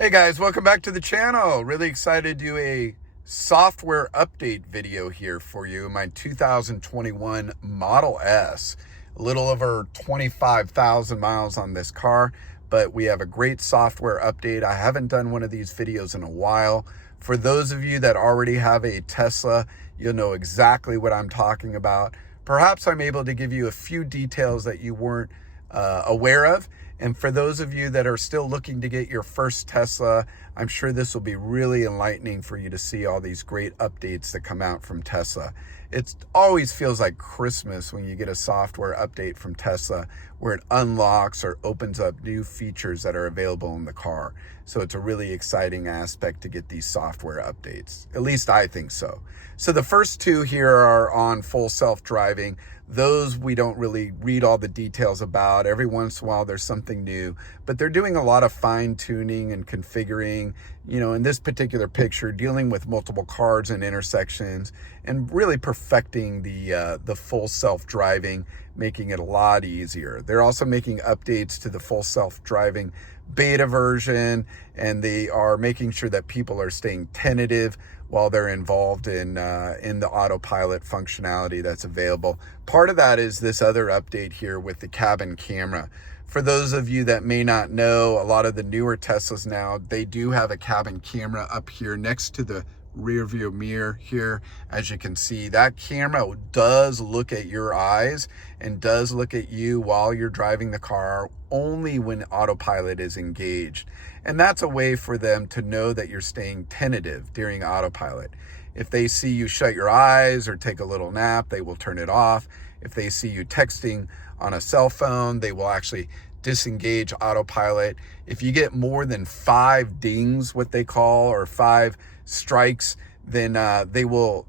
Hey guys, welcome back to the channel. Really excited to do a software update video here for you. My 2021 Model S. A little over 25,000 miles on this car, but we have a great software update. I haven't done one of these videos in a while. For those of you that already have a Tesla, you'll know exactly what I'm talking about. Perhaps I'm able to give you a few details that you weren't aware of. And for those of you that are still looking to get your first Tesla, I'm sure this will be really enlightening for you to see all these great updates that come out from Tesla. It always feels like Christmas when you get a software update from Tesla where it unlocks or opens up new features that are available in the car. So it's a really exciting aspect to get these software updates. At least I think so. So the first two here are on full self-driving. Those we don't really read all the details about. Every once in a while there's something new, but they're doing a lot of fine tuning and configuring, in this particular picture, dealing with multiple cars and intersections and really perfecting the full self-driving, making it a lot easier. They're also making updates to the full self-driving beta version, and they are making sure that people are staying tentative while they're involved in the autopilot functionality that's available. Part of that is this other update here with the cabin camera. For those of you that may not know, a lot of the newer Teslas now, they do have a cabin camera up here next to the rear view mirror here. As you can see, that camera does look at your eyes and does look at you while you're driving the car only when autopilot is engaged. And that's a way for them to know that you're staying tentative during autopilot. If they see you shut your eyes or take a little nap, they will turn it off. If they see you texting on a cell phone, they will actually disengage autopilot. If you get more than 5 dings, what they call, or 5 strikes, then they will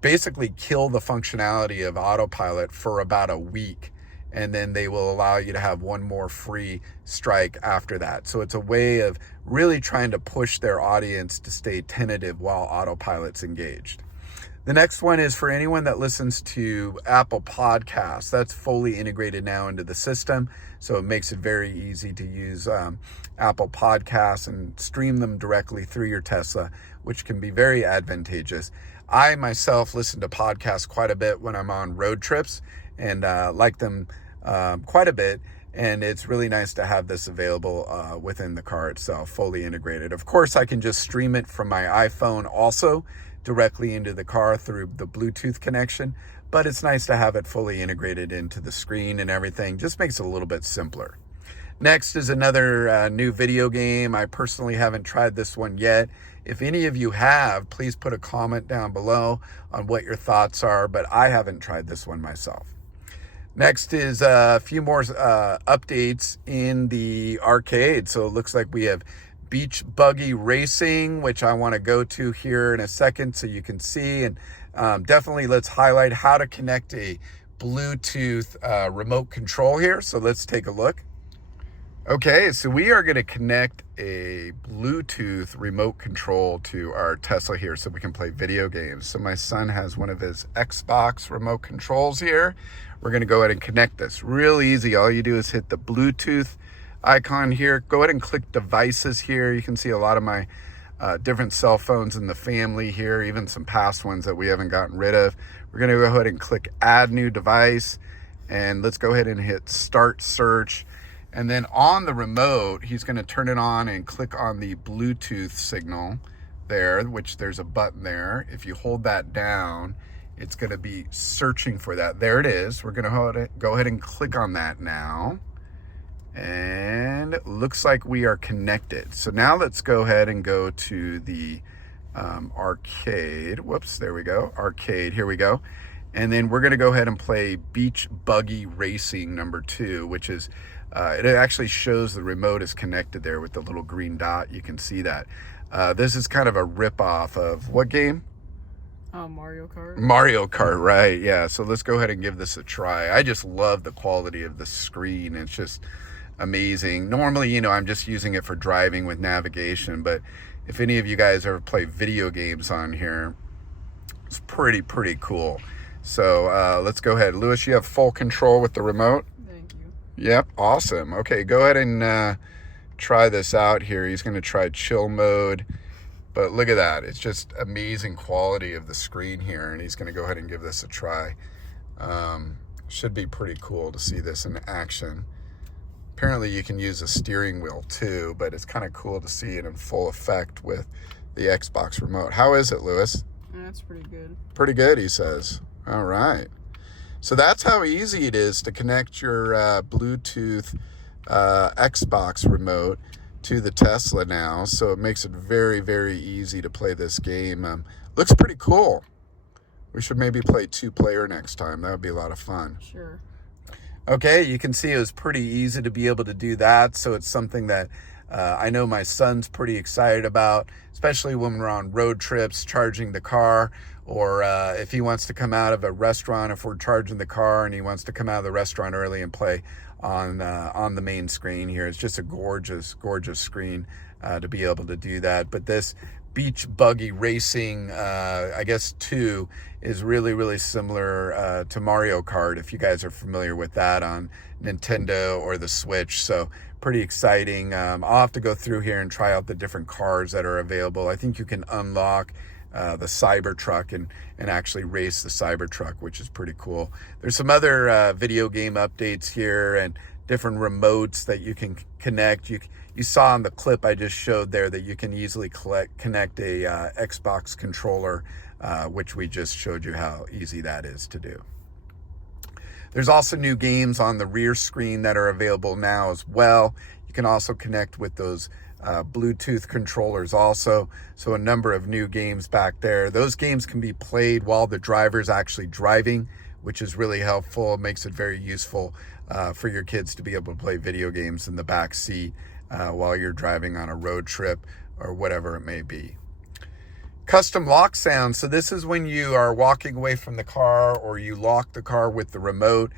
basically kill the functionality of autopilot for about a week. And then they will allow you to have one more free strike after that. So it's a way of really trying to push their audience to stay tentative while autopilot's engaged. The next one is for anyone that listens to Apple Podcasts. That's fully integrated now into the system. So it makes it very easy to use Apple Podcasts and stream them directly through your Tesla, which can be very advantageous. I myself listen to podcasts quite a bit when I'm on road trips and like them quite a bit. And it's really nice to have this available within the car itself, fully integrated. Of course, I can just stream it from my iPhone also directly into the car through the Bluetooth connection, but it's nice to have it fully integrated into the screen and everything. Just makes it a little bit simpler. Next is another new video game. I personally haven't tried this one yet. If any of you have, please put a comment down below on what your thoughts are, but I haven't tried this one myself. Next is a few more updates in the arcade. So it looks like we have Beach Buggy Racing, which I want to go to here in a second so you can see. And definitely let's highlight how to connect a Bluetooth remote control here. So let's take a look. Okay, so we are going to connect a Bluetooth remote control to our Tesla here so we can play video games. So my son has one of his Xbox remote controls here. We're going to go ahead and connect this. Real easy. All you do is hit the Bluetooth icon here. Go ahead and click devices here. You can see a lot of my different cell phones in the family here, even some past ones that we haven't gotten rid of. We're going to go ahead and click add new device, and let's go ahead and hit start search. And then on the remote, he's going to turn it on and click on the Bluetooth signal there, which there's a button there. If you hold that down, it's going to be searching for that. There it is. We're going to go ahead and click on that now. And it looks like we are connected. So now let's go ahead and go to the arcade. Whoops, there we go. Arcade, here we go. And then we're going to go ahead and play Beach Buggy Racing number 2, which is, it actually shows the remote is connected there with the little green dot. You can see that. This is kind of a rip-off of what game? Mario Kart. Mario Kart, right. Yeah, so let's go ahead and give this a try. I just love the quality of the screen. It's just amazing. Normally, I'm just using it for driving with navigation, but if any of you guys ever play video games on here, it's pretty cool. So let's go ahead. Lewis, you have full control with the remote? Thank you. Yep, awesome. Okay, go ahead and try this out here. He's going to try chill mode. But look at that. It's just amazing quality of the screen here. And he's going to go ahead and give this a try. Should be pretty cool to see this in action. Apparently you can use a steering wheel too, but it's kind of cool to see it in full effect with the Xbox remote. How is it, Lewis? That's pretty good. Pretty good, he says. All right. So that's how easy it is to connect your Bluetooth Xbox remote to the Tesla now. So it makes it very, very easy to play this game. Looks pretty cool. We should maybe play 2-player next time. That would be a lot of fun. Sure. Okay, you can see it was pretty easy to be able to do that. So it's something that I know my son's pretty excited about, especially when we're on road trips, charging the car, or if he wants to come out of a restaurant, if we're charging the car and he wants to come out of the restaurant early and play on the main screen here. It's just a gorgeous, gorgeous screen to be able to do that. But this Beach Buggy Racing, I guess 2, is really, really similar to Mario Kart, if you guys are familiar with that on Nintendo or the Switch. So pretty exciting. I'll have to go through here and try out the different cars that are available. I think you can unlock the Cybertruck and actually race the Cybertruck, which is pretty cool. There's some other video game updates here and different remotes that you can connect. You saw in the clip I just showed there that you can easily connect a Xbox controller, which we just showed you how easy that is to do. There's also new games on the rear screen that are available now as well. You can also connect with those Bluetooth controllers also. So a number of new games back there. Those games can be played while the driver's actually driving, which is really helpful. It makes it very useful for your kids to be able to play video games in the back seat while you're driving on a road trip or whatever it may be. Custom lock sound. So this is when you are walking away from the car or you lock the car with the remote.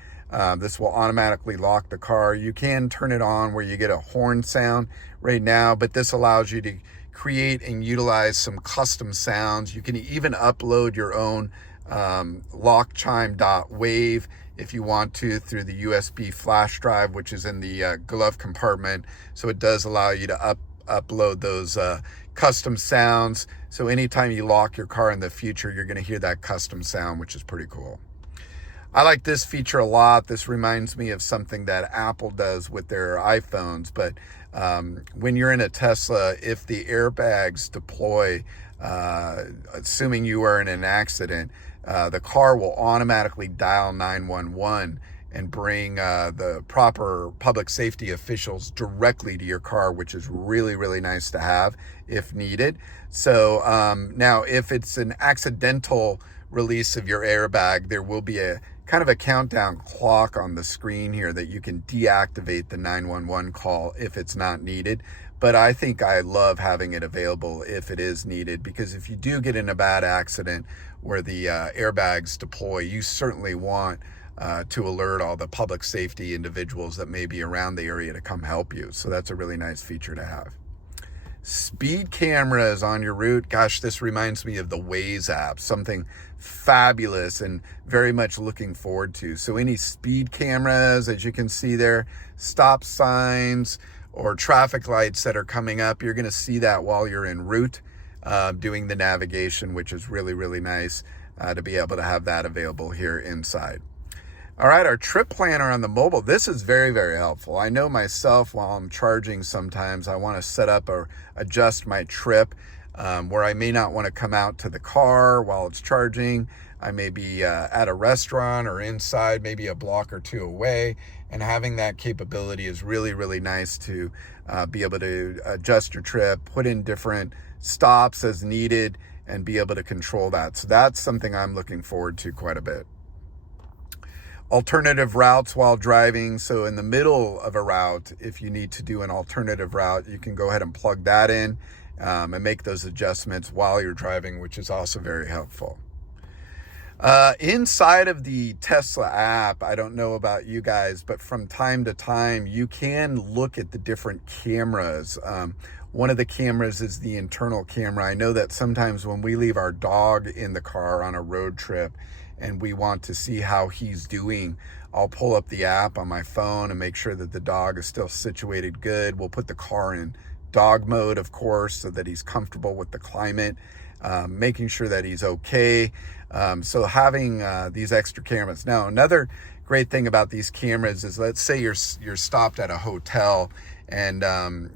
This will automatically lock the car. You can turn it on where you get a horn sound right now, but this allows you to create and utilize some custom sounds. You can even upload your own lockchime.wave if you want to through the USB flash drive, which is in the glove compartment. So it does allow you to upload those custom sounds. So anytime you lock your car in the future, you're going to hear that custom sound, which is pretty cool. I like this feature a lot. This reminds me of something that Apple does with their iPhones. But when you're in a Tesla, if the airbags deploy, assuming you are in an accident, the car will automatically dial 911 and bring the proper public safety officials directly to your car, which is really, really nice to have if needed. So now if it's an accidental release of your airbag, there will be a kind of a countdown clock on the screen here that you can deactivate the 911 call if it's not needed. But I think I love having it available if it is needed, because if you do get in a bad accident where the airbags deploy, you certainly want to alert all the public safety individuals that may be around the area to come help you. So that's a really nice feature to have. Speed cameras on your route. Gosh, this reminds me of the Waze app, something fabulous and very much looking forward to. So any speed cameras, as you can see there, stop signs or traffic lights that are coming up, you're going to see that while you're en route doing the navigation, which is really, really nice to be able to have that available here inside. All right, our trip planner on the mobile. This is very, very helpful. I know myself while I'm charging sometimes I want to set up or adjust my trip where I may not want to come out to the car while it's charging. I may be at a restaurant or inside, maybe a block or two away. And having that capability is really, really nice to be able to adjust your trip, put in different stops as needed, and be able to control that. So that's something I'm looking forward to quite a bit. Alternative routes while driving. So in the middle of a route, if you need to do an alternative route, you can go ahead and plug that in and make those adjustments while you're driving, which is also very helpful. Inside of the Tesla app, I don't know about you guys, but from time to time, you can look at the different cameras. One of the cameras is the internal camera. I know that sometimes when we leave our dog in the car on a road trip and we want to see how he's doing, I'll pull up the app on my phone and make sure that the dog is still situated good. We'll put the car in dog mode, of course, so that he's comfortable with the climate, making sure that he's okay. So having these extra cameras. Now, another great thing about these cameras is, let's say you're stopped at a hotel and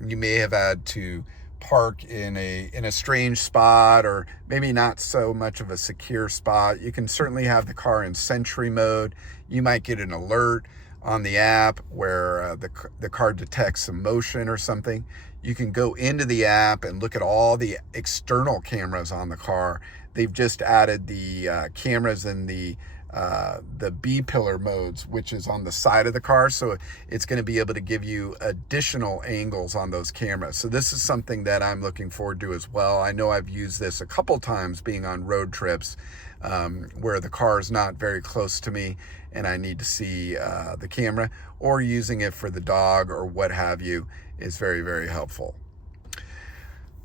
you may have had to park in a strange spot, or maybe not so much of a secure spot. You can certainly have the car in Sentry mode. You might get an alert on the app where the car detects some motion or something. You can go into the app and look at all the external cameras on the car. They've just added the cameras in the B-pillar modes, which is on the side of the car. So it's going to be able to give you additional angles on those cameras. So this is something that I'm looking forward to as well. I know I've used this a couple times being on road trips where the car is not very close to me and I need to see the camera, or using it for the dog or what have you is very, very helpful.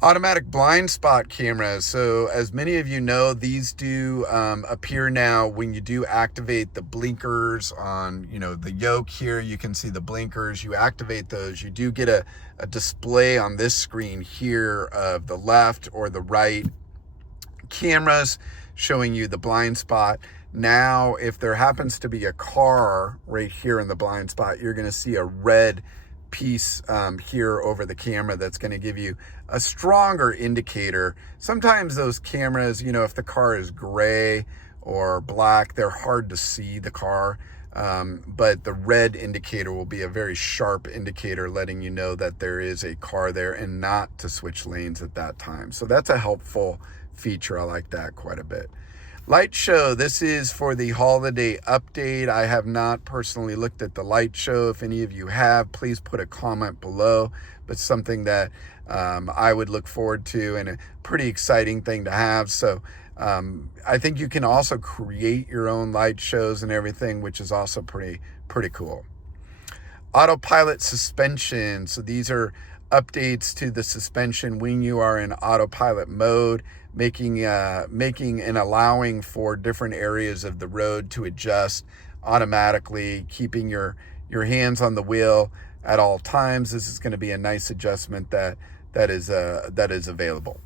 Automatic blind spot cameras. So as many of you know, these do appear now when you do activate the blinkers on, the yoke here. You can see the blinkers. You activate those. You do get a display on this screen here of the left or the right cameras showing you the blind spot. Now, if there happens to be a car right here in the blind spot, you're going to see a red piece here over the camera that's going to give you a stronger indicator. Sometimes those cameras, if the car is gray or black, they're hard to see the car, but the red indicator will be a very sharp indicator letting you know that there is a car there and not to switch lanes at that time. So that's a helpful feature. I like that quite a bit. Light show. This is for the holiday update. I have not personally looked at the light show. If any of you have, please put a comment below. But something that I would look forward to, and a pretty exciting thing to have. So I think you can also create your own light shows and everything, which is also pretty cool. Autopilot suspension. So these are updates to the suspension when you are in autopilot mode, making and allowing for different areas of the road to adjust automatically, keeping your hands on the wheel at all times. This is going to be a nice adjustment that is available.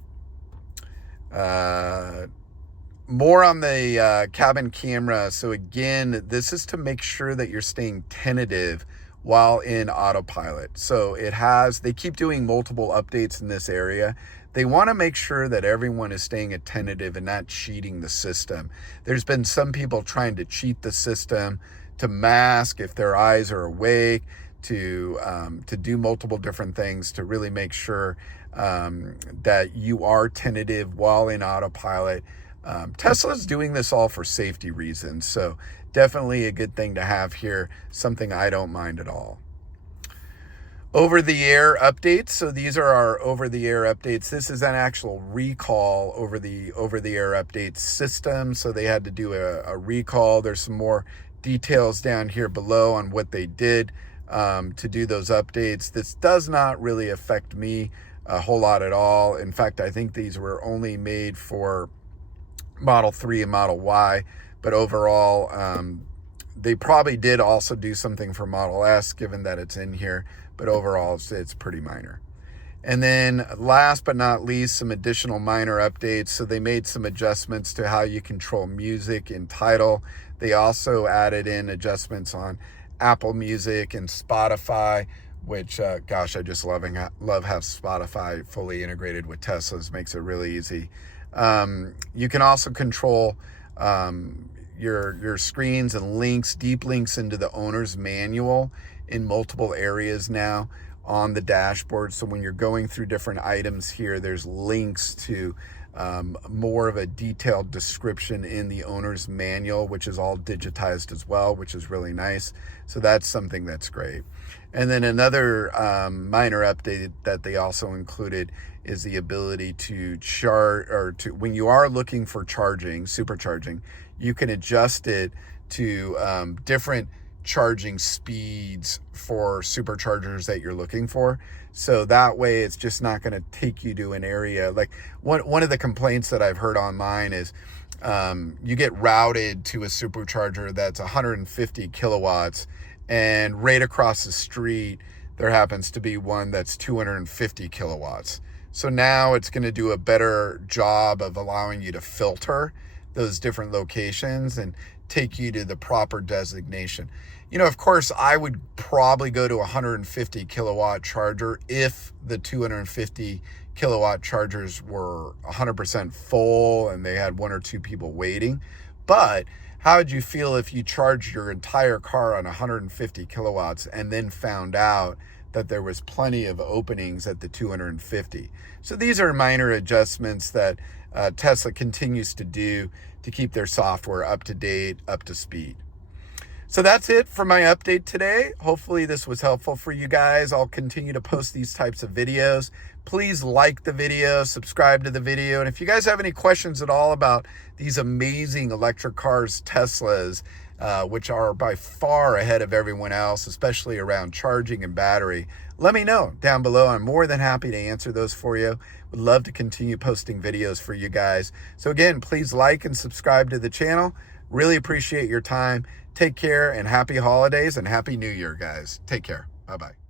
More on the cabin camera. So again, this is to make sure that you're staying tentative while in autopilot. So they keep doing multiple updates in this area. They want to make sure that everyone is staying attentive and not cheating the system. There's been some people trying to cheat the system, to mask if their eyes are awake, to do multiple different things to really make sure that you are tentative while in autopilot. Tesla's doing this all for safety reasons. So definitely a good thing to have here, something I don't mind at all. Over-the-air updates. So these are our over-the-air updates. This is an actual recall over the over-the-air updates system. So they had to do a recall. There's some more details down here below on what they did to do those updates. This does not really affect me a whole lot at all. In fact, I think these were only made for Model 3 and Model Y, but overall, they probably did also do something for Model S, given that it's in here, but overall, it's pretty minor. And then last but not least, some additional minor updates. So they made some adjustments to how you control music in Tidal. They also added in adjustments on Apple Music and Spotify, which, gosh, I just love how Spotify fully integrated with Tesla's, makes it really easy. You can also control your screens and links, deep links into the owner's manual in multiple areas now on the dashboard. So when you're going through different items here, there's links to more of a detailed description in the owner's manual, which is all digitized as well, which is really nice. So that's something that's great. And then another minor update that they also included is the ability to charge, or to, when you are looking for charging, supercharging, you can adjust it to different charging speeds for superchargers that you're looking for. So that way it's just not going to take you to an area. Like one of the complaints that I've heard online is you get routed to a supercharger that's 150 kilowatts, and right across the street, there happens to be one that's 250 kilowatts. So now it's going to do a better job of allowing you to filter those different locations and take you to the proper designation. You know, of course, I would probably go to a 150 kilowatt charger if the 250 kilowatt chargers were 100% full and they had one or two people waiting. But how would you feel if you charged your entire car on 150 kilowatts and then found out that there was plenty of openings at the 250? So these are minor adjustments that Tesla continues to do to keep their software up to date, up to speed. So that's it for my update today. Hopefully this was helpful for you guys. I'll continue to post these types of videos. Please like the video, subscribe to the video. And if you guys have any questions at all about these amazing electric cars, Teslas, which are by far ahead of everyone else, especially around charging and battery, let me know down below. I'm more than happy to answer those for you. Would love to continue posting videos for you guys. So again, please like and subscribe to the channel. Really appreciate your time. Take care and happy holidays and happy new year, guys. Take care. Bye-bye.